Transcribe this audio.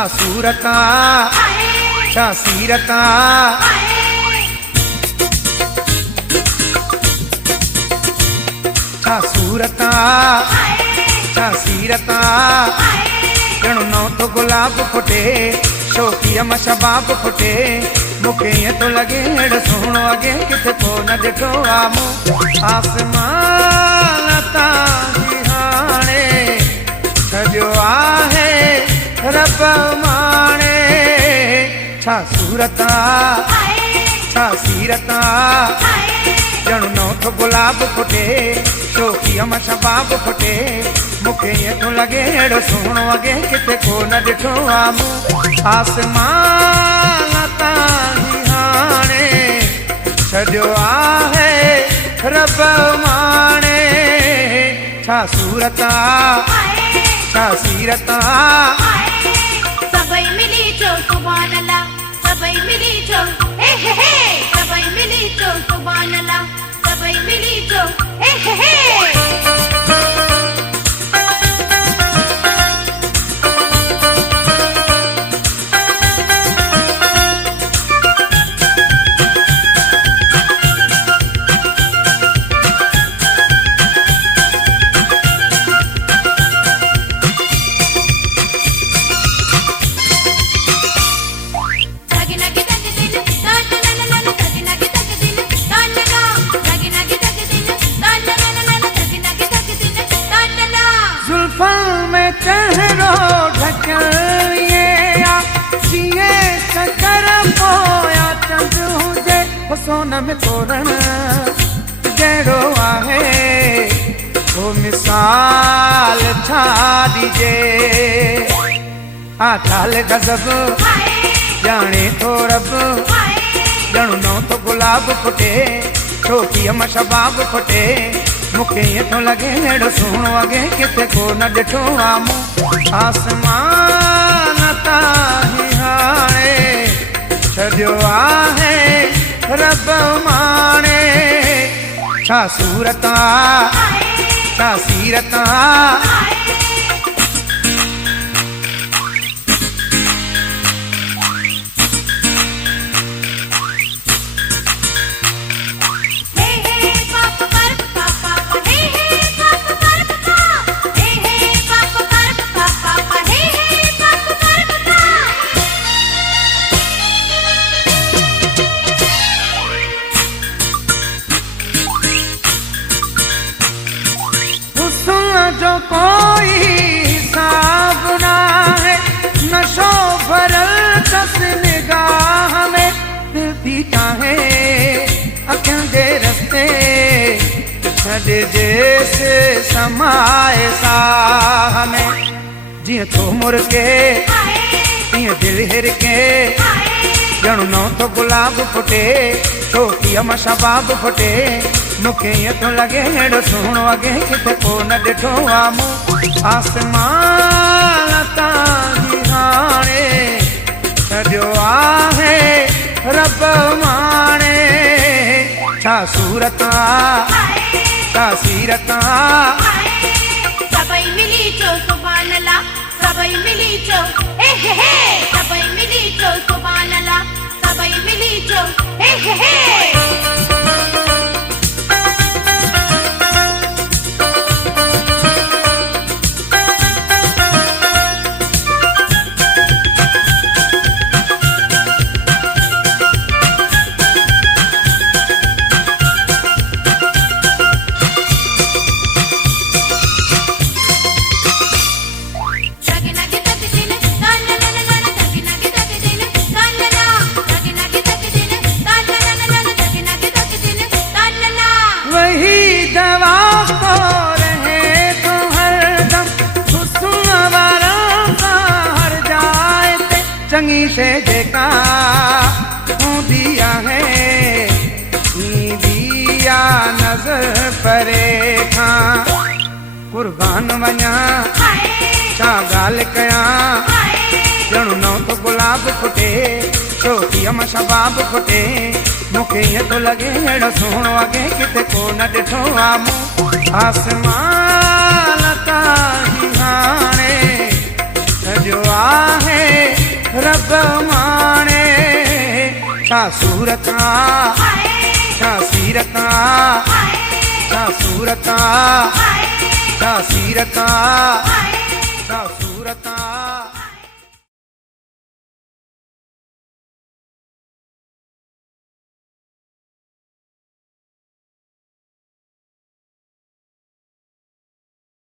छा सूरता छा सीरता छा सूरता छा सीरता ॼणु नौ तो गुलाब फुटे शोकीअ मां शबाब फुटे मूंखे ईअं थो लॻे अहिड़ो सुहिणो अॻे किथे को न ॾिठो आहे मूं आसमान तां हाणे सॼो आहे रब माणे छा सूरता छा सीरता ॼणु नौ तो गुलाब फुटे शोकीअ मां शबाब फुटे मूंखे ईअं थो लॻे अहिड़ो सुहिणो अॻे किथे को न ॾिठो आहे मूं आसमान तां हाणे सॼो आहे रब माणे छा सूरता छा सीरता सभई मिली चो सुभान अल्लाह सभई मिली चो हे सभई मिली चो सुभान अल्लाह सभई मिली चो हे में चेहरो ढकिए जिए शकर पोया चंद हुजे सोन में तोरण जहिड़ो आहे वो मिसाल छा ॾिजे आठाल गज़ब ॼाणे थो रब ॼणु नौ तो गुलाब फुटे शोकीअ मां शबाब फुटे मूंखे ईअं थो लॻे अहिड़ो सुहिणो अॻे किथे को न ॾिठो आहे मूं आसमान तां हाणे सॼो आहे रब माणे छा सूरता छा सीरता जो कोई हिसाब ना है नशो भरल कस निगाह में दिल भी चाहे अखियों दे रस्ते छॾे जैसे समाए साह में जिया तो मुर के तिया दिल हिर के ॼणु नौ तो गुलाब फुटे शोकीअ मां शबाब फुटे मूंखे ईअं थो लॻे अहिड़ो सुहिणो अॻे किथे को न ॾिठो आहे मूं आसमान तां हाणे सॼो आहे रब माणे छा सूरता छा सीरता सभई मिली चो सुभान अल्लाह सभई मिली चो हे सभई मिली चो सुभान अल्लाह सभई मिली चो हे चंगी से जेका हूंदी आहे ईंदिया नज़र परे खां कुर्बान वञा छा ॻाल्हि कयां ॼणु नौ तो गुलाब फुटे शोकीअ मां शबाब फुटे मूंखे ईअं थो लॻे अहिड़ो सुहिणो अॻे किथे को न ॾिठो आहे मूं आसमान तां हाणे सॼो आहे सूरतां हाय छा सीरतां हाय छा सूरतां हाय छा सीरतां हाय छा सूरतां